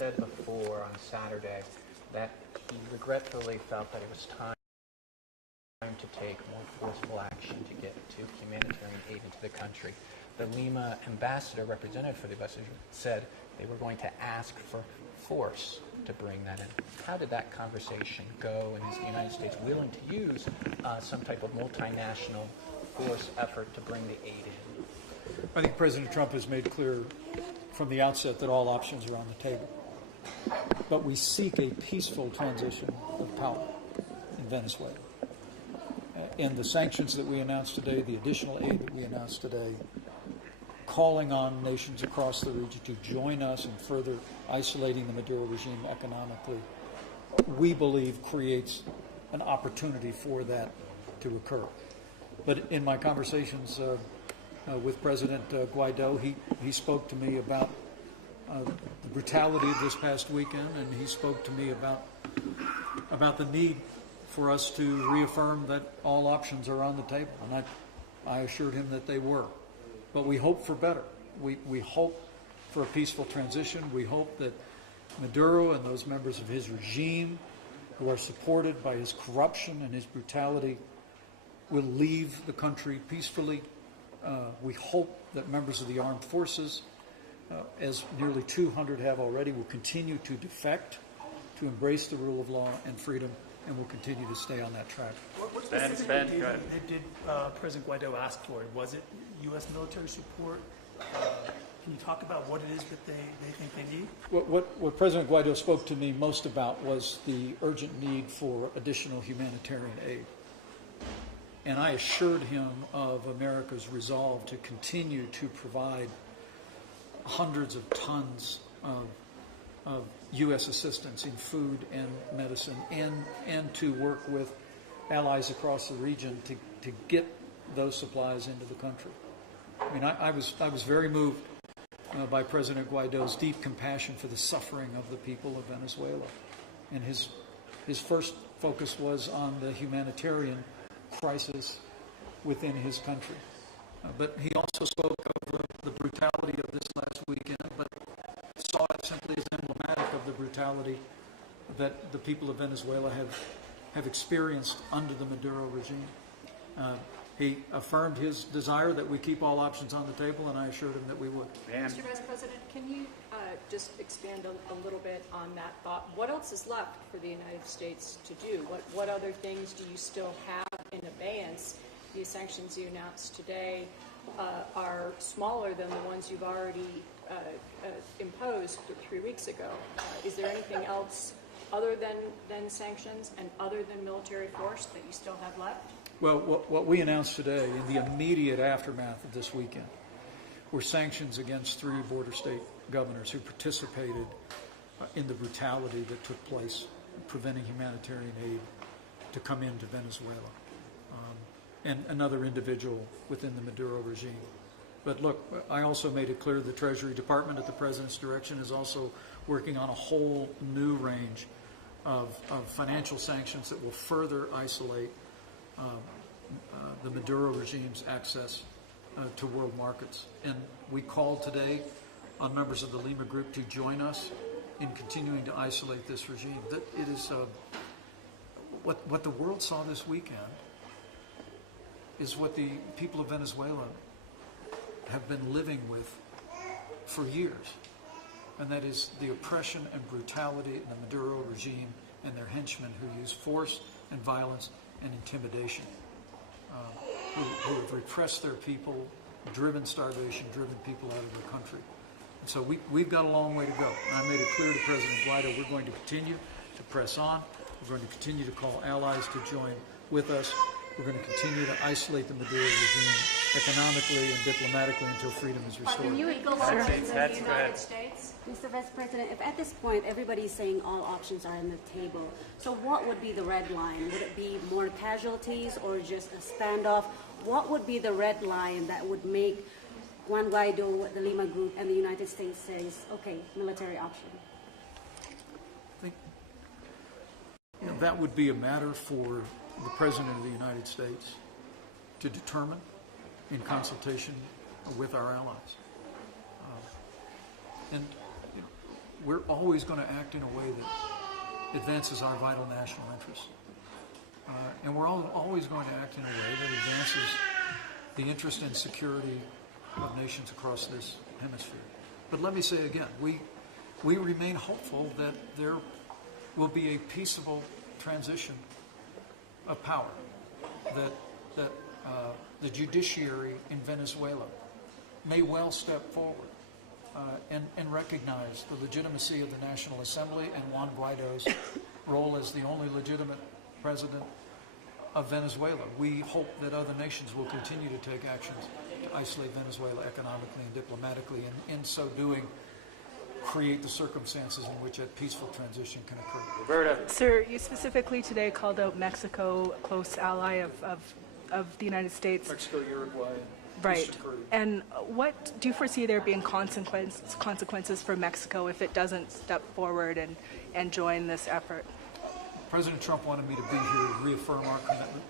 said before on Saturday that he regretfully felt that it was time to take more forceful action to get to humanitarian aid into the country. The Lima ambassador, representative for the ambassador, said they were going to ask for force to bring that in. How did that conversation go, and is the United States willing to use some type of multinational force effort to bring the aid in? I think President Trump has made clear from the outset that all options are on the table. But we seek a peaceful transition of power in Venezuela. And the sanctions that we announced today, the additional aid that we announced today, calling on nations across the region to join us in further isolating the Maduro regime economically, we believe creates an opportunity for that to occur. But in my conversations with President Guaido, he spoke to me about the brutality of this past weekend, and he spoke to me about the need for us to reaffirm that all options are on the table. And I assured him that they were. But we hope for better. We hope for a peaceful transition. We hope that Maduro and those members of his regime who are supported by his corruption and his brutality will leave the country peacefully. We hope that members of the armed forces, as nearly 200 have already, will continue to defect, to embrace the rule of law and freedom, and will continue to stay on that track. What specifically did President Guaido ask for? Was it U.S. military support? Can you talk about what it is that they think they need? What President Guaido spoke to me most about was the urgent need for additional humanitarian aid. And I assured him of America's resolve to continue to provide hundreds of tons of U.S. assistance in food and medicine, and to work with allies across the region to get those supplies into the country. I mean, I was very moved by President Guaido's deep compassion for the suffering of the people of Venezuela. And his first focus was on the humanitarian crisis within his country. But he also spoke of the brutality of this last weekend, but saw it simply as emblematic of the brutality that the people of Venezuela have experienced under the Maduro regime. He affirmed his desire that we keep all options on the table, and I assured him that we would. Mr. Vice President, can you just expand a little bit on that thought? What else is left for the United States to do? What other things do you still have in abeyance? The sanctions you announced today are smaller than the ones you've already imposed 3 weeks ago. Is there anything else other than sanctions and other than military force that you still have left? Well, what we announced today in the immediate aftermath of this weekend were sanctions against 3 border state governors who participated in the brutality that took place, preventing humanitarian aid to come into Venezuela, and another individual within the Maduro regime. But look, I also made it clear the Treasury Department at the President's direction is also working on a whole new range of financial sanctions that will further isolate the Maduro regime's access to world markets. And we called today on members of the Lima Group to join us in continuing to isolate this regime. That it is what the world saw this weekend is what the people of Venezuela have been living with for years, and that is the oppression and brutality in the Maduro regime and their henchmen who use force and violence and intimidation, who have repressed their people, driven starvation, driven people out of their country. And so we've got a long way to go. And I made it clear to President Guaido we're going to continue to press on. We're going to continue to call allies to join with us. We're going to continue to isolate the Maduro regime economically and diplomatically until freedom is restored. Can you equal options in the United States? Mr. Vice President, if at this point everybody's saying all options are on the table, so what would be the red line? Would it be more casualties or just a standoff? What would be the red line that would make Juan Gaido, the Lima Group, and the United States says, okay, military option? I think that would be a matter for the President of the United States to determine in consultation with our allies. And we're always going to act in a way that advances our vital national interests. And we're always going to act in a way that advances the interest and security of nations across this hemisphere. But let me say again, we remain hopeful that there will be a peaceable transition of power, that the judiciary in Venezuela may well step forward and recognize the legitimacy of the National Assembly and Juan Guaido's role as the only legitimate president of Venezuela. We hope that other nations will continue to take actions to isolate Venezuela economically and diplomatically, and in so doing, create the circumstances in which a peaceful transition can occur. Roberta. Sir, you specifically today called out Mexico, a close ally of the United States. Mexico, Uruguay, Right. And what do you foresee there being consequences for Mexico if it doesn't step forward and join this effort? President Trump wanted me to be here to reaffirm our commitment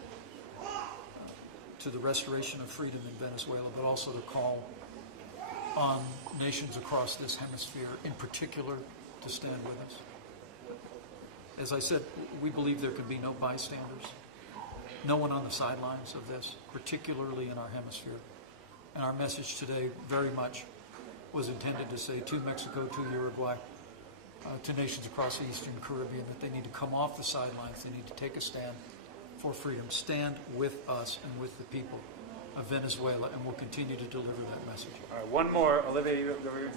to the restoration of freedom in Venezuela, but also to call on nations across this hemisphere, in particular, to stand with us. As I said, we believe there can be no bystanders, no one on the sidelines of this, particularly in our hemisphere. And our message today very much was intended to say to Mexico, to Uruguay, to nations across the Eastern Caribbean, that they need to come off the sidelines, they need to take a stand for freedom, stand with us and with the people of Venezuela, and we'll continue to deliver that message. All right, one more. Olivia, you go over here.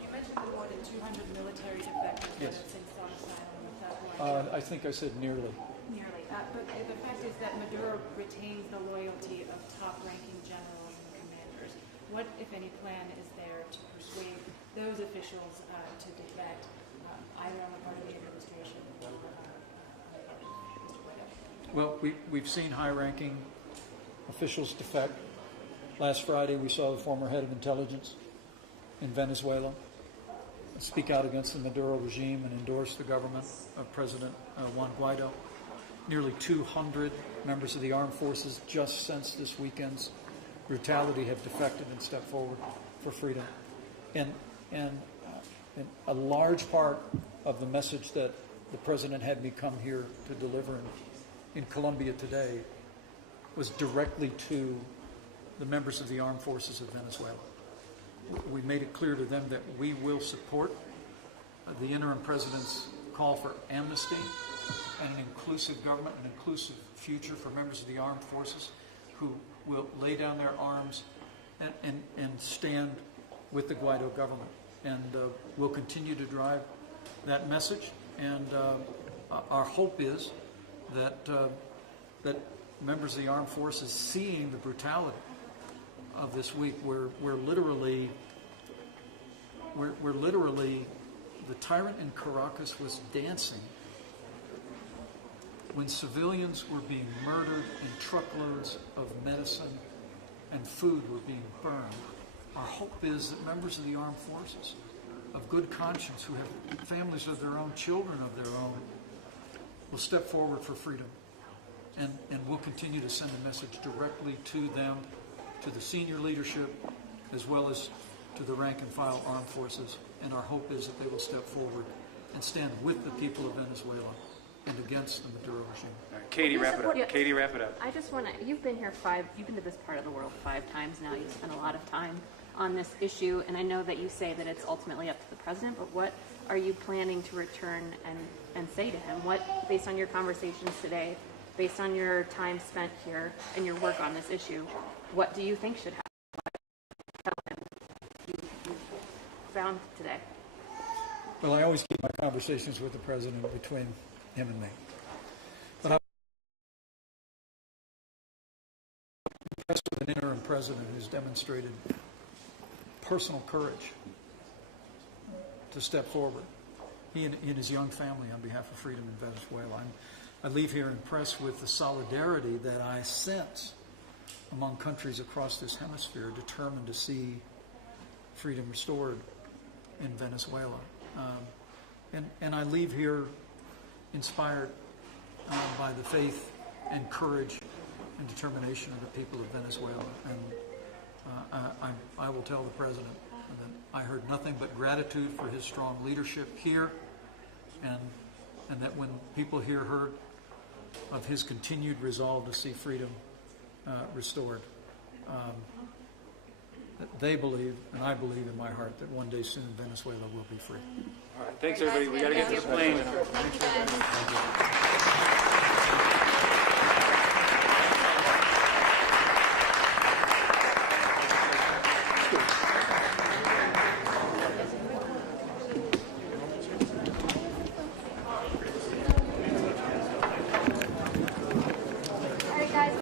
You mentioned the more than 200 military defectors Yes. that have since sought asylum in South America. I think I said nearly. Nearly. But the fact is that Maduro retains the loyalty of top-ranking generals and commanders. What, if any, plan is there to persuade those officials to defect, either on the part of the administration or Mr. Guaido? Well, we've seen high-ranking officials defect. Last Friday, we saw the former head of intelligence in Venezuela speak out against the Maduro regime and endorse the government of President Juan Gaido. Nearly 200 members of the armed forces just since this weekend's brutality have defected and stepped forward for freedom. And a large part of the message that the president had me come here to deliver in Colombia today was directly to the members of the armed forces of Venezuela. We made it clear to them that we will support the interim president's call for amnesty and an inclusive government, an inclusive future for members of the armed forces who will lay down their arms and stand with the Guaido government. And we'll continue to drive that message. And our hope is that members of the armed forces, seeing the brutality of this week, we're literally the tyrant in Caracas was dancing when civilians were being murdered and truckloads of medicine and food were being burned. Our hope is that members of the armed forces of good conscience, who have families of their own, children of their own, will step forward for freedom. And we'll continue to send a message directly to them, to the senior leadership, as well as to the rank and file armed forces. And our hope is that they will step forward and stand with the people of Venezuela and against the Maduro regime. All right, Katie, wrap it up. Yeah. Katie, wrap it up. I just want to, you've been to this part of the world 5 times now. You've spent a lot of time on this issue, and I know that you say that it's ultimately up to the president, but what are you planning to return and say to him? What, based on your conversations today, based on your time spent here and your work on this issue, what do you think should happen? Tell him you found today. Well, I always keep my conversations with the president between him and me. But I'm impressed with an interim president who's demonstrated personal courage to step forward, he and his young family, on behalf of freedom in Venezuela. I leave here impressed with the solidarity that I sense among countries across this hemisphere determined to see freedom restored in Venezuela. And I leave here inspired by the faith and courage and determination of the people of Venezuela. And I will tell the president and that I heard nothing but gratitude for his strong leadership here, and that when people here heard of his continued resolve to see freedom restored, that they believe, and I believe in my heart, that one day soon Venezuela will be free. All right, thanks everybody. We got to get to the plane. Thank you, guys.